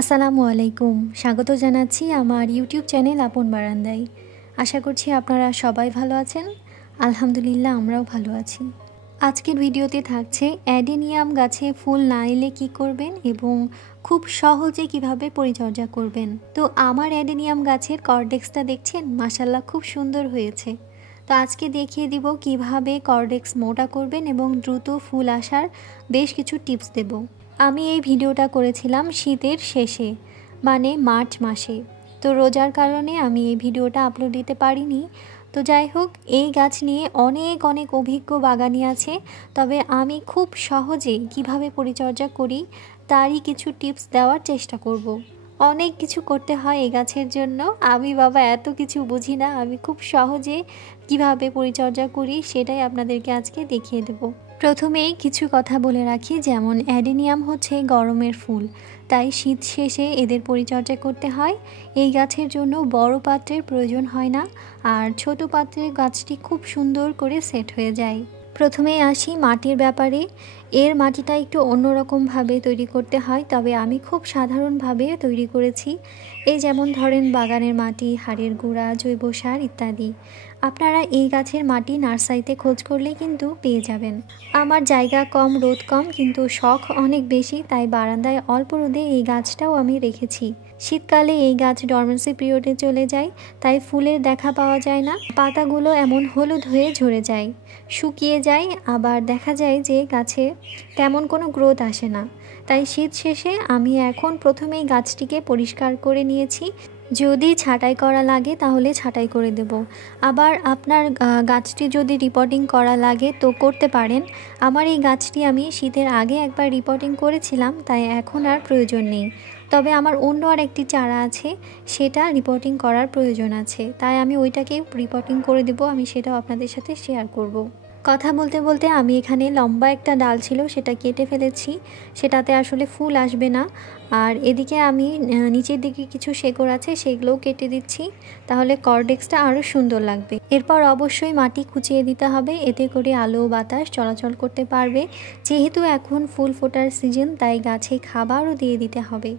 আসসালামু আলাইকুম। স্বাগত জানাচ্ছি আমার ইউটিউব চ্যানেল আপন বারান্দায়। আশা করছি আপনারা সবাই ভালো আছেন। আলহামদুলিল্লাহ আমরাও ভালো আছি। আজকের ভিডিওতে থাকছে অ্যাডেনিয়াম গাছে ফুল না এলে কী করবেন এবং খুব সহজে কিভাবে পরিচর্যা করবেন। তো আমার অ্যাডেনিয়াম গাছের কর্ডেক্সটা দেখছেন, মাশাআল্লাহ খুব সুন্দর হয়েছে। তো আজকে দেখিয়ে দিব কিভাবে কর্ডেক্স মোটা করবেন এবং দ্রুত ফুল আসার বেশ কিছু টিপস দেব। আমি এই ভিডিওটা করেছিলাম শীতের শেষে, মানে মার্চ মাসে। তো রোজার কারণে আমি এই ভিডিওটা আপলোড দিতে পারিনি। তো যাই হোক, এই গাছ নিয়ে অনেক অনেক অভিজ্ঞ বাগানি আছে, তবে আমি খুব সহজে কিভাবে পরিচর্যা করি তারই কিছু টিপস দেওয়ার চেষ্টা করব। অনেক কিছু করতে হয় এই গাছের জন্য, আমি বাবা এত কিছু বুঝি না। আমি খুব সহজে কিভাবে পরিচর্যা করি সেটাই আপনাদেরকে আজকে দেখিয়ে দেব। প্রথমেই কিছু কথা বলে রাখি, যেমন অ্যাডেনিয়াম হচ্ছে গরমের ফুল, তাই শীত শেষে এদের পরিচর্যা করতে হয়। এই গাছের জন্য বড় পাত্রের প্রয়োজন হয় না, আর ছোট পাত্রে গাছটি খুব সুন্দর করে সেট হয়ে যায়। প্রথমেই আসি মাটির ব্যাপারে। এর মাটিটা একটু অন্যরকমভাবে তৈরি করতে হয়, তবে আমি খুব সাধারণভাবে তৈরি করেছি। এই যেমন ধরেন বাগানের মাটি, হাড়ের গুঁড়া, জৈব সার ইত্যাদি। আপনারা এই গাছের মাটি নার্সারিতে খোঁজ করলে কিন্তু পেয়ে যাবেন। আমার জায়গা কম, রোদ কম, কিন্তু শখ অনেক বেশি, তাই বারান্দায় অল্প রোদে এই গাছটাও আমি রেখেছি। শীতকালে এই গাছ ডরমেন্সি পিরিয়ডে চলে যায়, তাই ফুলের দেখা পাওয়া যায় না। পাতাগুলো এমন হলুদ হয়ে ঝরে যায়, শুকিয়ে যায়, আবার দেখা যায় যে গাছে তেমন কোনো গ্রোথ আসে না। তাই শীত শেষে আমি এখন প্রথমেই গাছটিকে পরিষ্কার করে নিয়েছি। যদি ছাঁটাই করা লাগে তাহলে ছাঁটাই করে দেব। আবার আপনার গাছটি যদি রিপোর্টিং করা লাগে তো করতে পারেন। আমার এই গাছটি আমি শীতের আগে একবার রিপোর্টিং করেছিলাম, তাই এখন আর প্রয়োজন নেই। তবে আমার অন্য আর একটি চারা আছে, সেটা রিপোর্টিং করার প্রয়োজন আছে, তাই আমি ওইটাকে রিপোর্টিং করে দেব। আমি সেটাও আপনাদের সাথে শেয়ার করব। কথা বলতে বলতে আমি এখানে লম্বা একটা ডাল ছিল সেটা কেটে ফেলেছি, সেটাতে আসলে ফুল আসবে না। আর এদিকে আমি নিচের দিকে কিছু শেকড় আছে সেগুলোও কেটে দিচ্ছি, তাহলে কর্ডেক্সটা আরও সুন্দর লাগবে। এরপর অবশ্যই মাটি খুঁচিয়ে দিতে হবে, এতে করে আলো বাতাস চলাচল করতে পারবে। যেহেতু এখন ফুল ফোটার সিজন, তাই গাছে খাবারও দিয়ে দিতে হবে।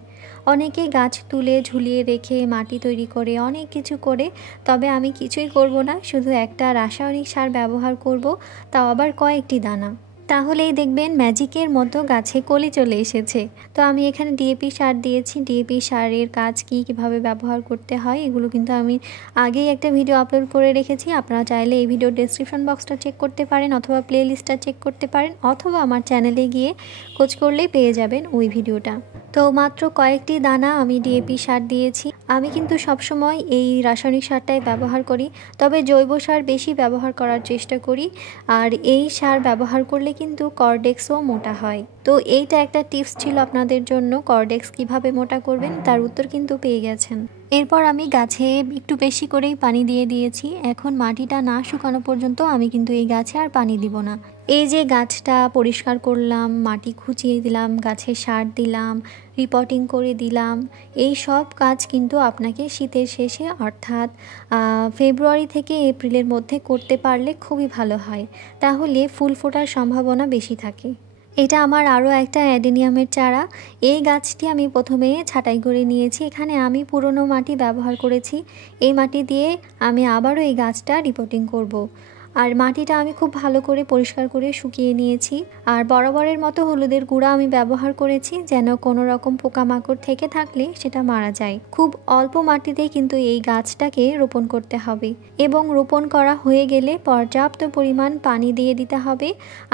অনেকে গাছ তুলে ঝুলিয়ে রেখে মাটি তৈরি করে, অনেক কিছু করে, তবে আমি কিছুই করব না, শুধু একটা রাসায়নিক সার ব্যবহার করব, তাও আবার কয়েকটি দানা। তাহলেই দেখবেন ম্যাজিকের মতো গাছে কলি চলে এসেছে। তো আমি এখানে ডিএপি সার দিয়েছি। ডিএপি সারের কাজ কী, কীভাবে ব্যবহার করতে হয়, এগুলো কিন্তু আমি আগেই একটা ভিডিও আপলোড করে রেখেছি। আপনারা চাইলে এই ভিডিওর ডেসক্রিপশন বক্সটা চেক করতে পারেন, অথবা প্লে লিস্টটা চেক করতে পারেন, অথবা আমার চ্যানেলে গিয়ে খোঁজ করলেই পেয়ে যাবেন ওই ভিডিওটা। তো মাত্র কয়েকটি দানা আমি ডিএপি সার দিয়েছি। আমি কিন্তু সবসময় এই রাসায়নিক সারটাই ব্যবহার করি, তবে জৈব সার বেশি ব্যবহার করার চেষ্টা করি। আর এই সার ব্যবহার করলে কিন্তু কর্ডেক্সও মোটা হয়। তো এইটা একটা টিপস ছিল আপনাদের জন্য, কর্ডেক্স কিভাবে মোটা করবেন তার উত্তর কিন্তু পেয়ে গেছেন। এরপর আমি গাছে একটু বেশি করেই পানি দিয়ে দিয়েছি। এখন মাটিটা না শুকানো পর্যন্ত আমি কিন্তু এই গাছে আর পানি দিব না। এই যে গাছটা পরিষ্কার করলাম, মাটি খুঁচিয়ে দিলাম, গাছে সার দিলাম, রিপোর্টিং করে দিলাম, এই সব কাজ কিন্তু আপনাকে শীতের শেষে অর্থাৎ ফেব্রুয়ারি থেকে এপ্রিলের মধ্যে করতে পারলে খুবই ভালো হয়, তাহলে ফুল ফোটার সম্ভাবনা বেশি থাকে। এটা আমার আরও একটা অ্যাডেনিয়ামের চারা। এই গাছটি আমি প্রথমে ছাঁটাই করে নিয়েছি। এখানে আমি পুরনো মাটি ব্যবহার করেছি। এই মাটি দিয়ে আমি আবারও এই গাছটা রিপোর্টিং করব। আর মাটিটা আমি খুব ভালো করে পরিষ্কার করে শুকিয়ে নিয়েছি। আর বরাবরের মতো হলুদের গুঁড়া আমি ব্যবহার করেছি, যেন কোনো রকম পোকামাকড় থেকে থাকলে সেটা মারা যায়। খুব অল্প মাটিতেই কিন্তু এই গাছটাকে রোপণ করতে হবে, এবং রোপণ করা হয়ে গেলে পর্যাপ্ত পরিমাণ পানি দিয়ে দিতে হবে,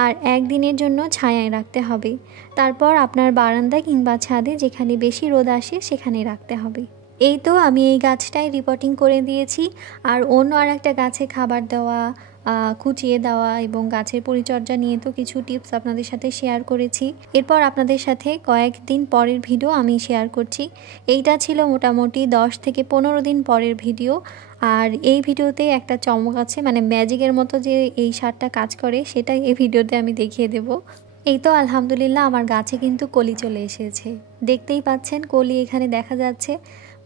আর একদিনের জন্য ছায়ায় রাখতে হবে। তারপর আপনার বারান্দা কিংবা ছাদে যেখানে বেশি রোদ আসে সেখানে রাখতে হবে। এই তো আমি এই গাছটাই রিপোর্টিং করে দিয়েছি। আর অন্য আর একটা গাছে খাবার দেওয়া, খুঁচিয়ে দেওয়া এবং গাছের পরিচর্যা নিয়ে তো কিছু টিপস আপনাদের সাথে শেয়ার করেছি। এরপর আপনাদের সাথে কয়েকদিন পরের ভিডিও আমি শেয়ার করছি। এইটা ছিল মোটামুটি 10 থেকে 15 দিন পরের ভিডিও। আর এই ভিডিওতে একটা চমক আছে, মানে ম্যাজিকের মতো যে এই সারটা কাজ করে সেটাই এই ভিডিওতে আমি দেখিয়ে দেব। এই তো আলহামদুলিল্লাহ আমার গাছে কিন্তু কলি চলে এসেছে, দেখতেই পাচ্ছেন কলি এখানে দেখা যাচ্ছে।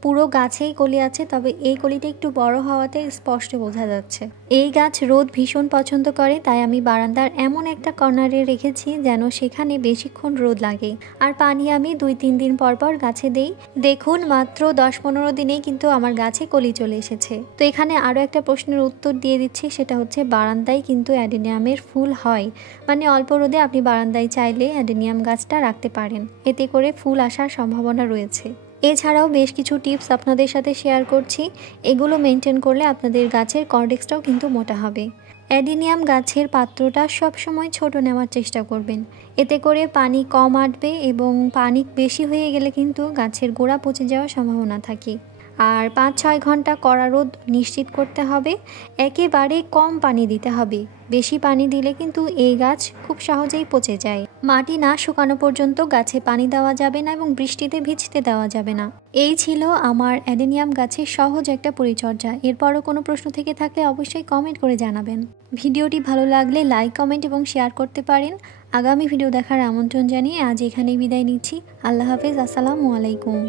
পুরো গাছেই কলি আছে, তবে এই কলিটা একটু বড় হওয়াতে স্পষ্ট বোঝা যাচ্ছে। এই গাছ রোদ ভীষণ পছন্দ করে, তাই আমি বারান্দার এমন একটা কর্নারে রেখেছি যেন সেখানে বেশিক্ষণ রোদ লাগে। আর পানি আমি 2-3 দিন পর পর গাছে দেই। দেখুন মাত্র 10-15 দিনেই কিন্তু আমার গাছে কলি চলে এসেছে। তো এখানে আরও একটা প্রশ্নের উত্তর দিয়ে দিচ্ছি, সেটা হচ্ছে বারান্দায় কিন্তু অ্যাডেনিয়ামের ফুল হয়, মানে অল্প রোদে আপনি বারান্দায় চাইলে অ্যাডেনিয়াম গাছটা রাখতে পারেন, এতে করে ফুল আসার সম্ভাবনা রয়েছে। এছাড়াও বেশ কিছু টিপস আপনাদের সাথে শেয়ার করছি, এগুলো মেনটেন করলে আপনাদের গাছের কর্ডেক্সটাও কিন্তু মোটা হবে। অ্যাডেনিয়াম গাছের পাত্রটা সবসময় ছোট নেওয়ার চেষ্টা করবেন, এতে করে পানি কম আটবে এবং পানি বেশি হয়ে গেলে কিন্তু গাছের গোড়া পচে যাওয়ার সম্ভাবনা থাকে। আর 5-6 ঘন্টা কড়া রোদ নিশ্চিত করতে হবে। একেবারে কম পানি দিতে হবে, বেশি পানি দিলে কিন্তু এই গাছ খুব সহজেই পচে যায়। মাটি না শুকানো পর্যন্ত গাছে পানি দেওয়া যাবে না এবং বৃষ্টিতে ভিজতে দেওয়া যাবে না। এই ছিল আমার অ্যাডেনিয়াম গাছের সহজ একটা পরিচর্যা। এরপরও কোনো প্রশ্ন থেকে থাকলে অবশ্যই কমেন্ট করে জানাবেন। ভিডিওটি ভালো লাগলে লাইক, কমেন্ট এবং শেয়ার করতে পারেন। আগামী ভিডিও দেখার আমন্ত্রণ জানিয়ে আজ এখানেই বিদায় নিচ্ছি। আল্লাহ হাফেজ, আসসালামু আলাইকুম।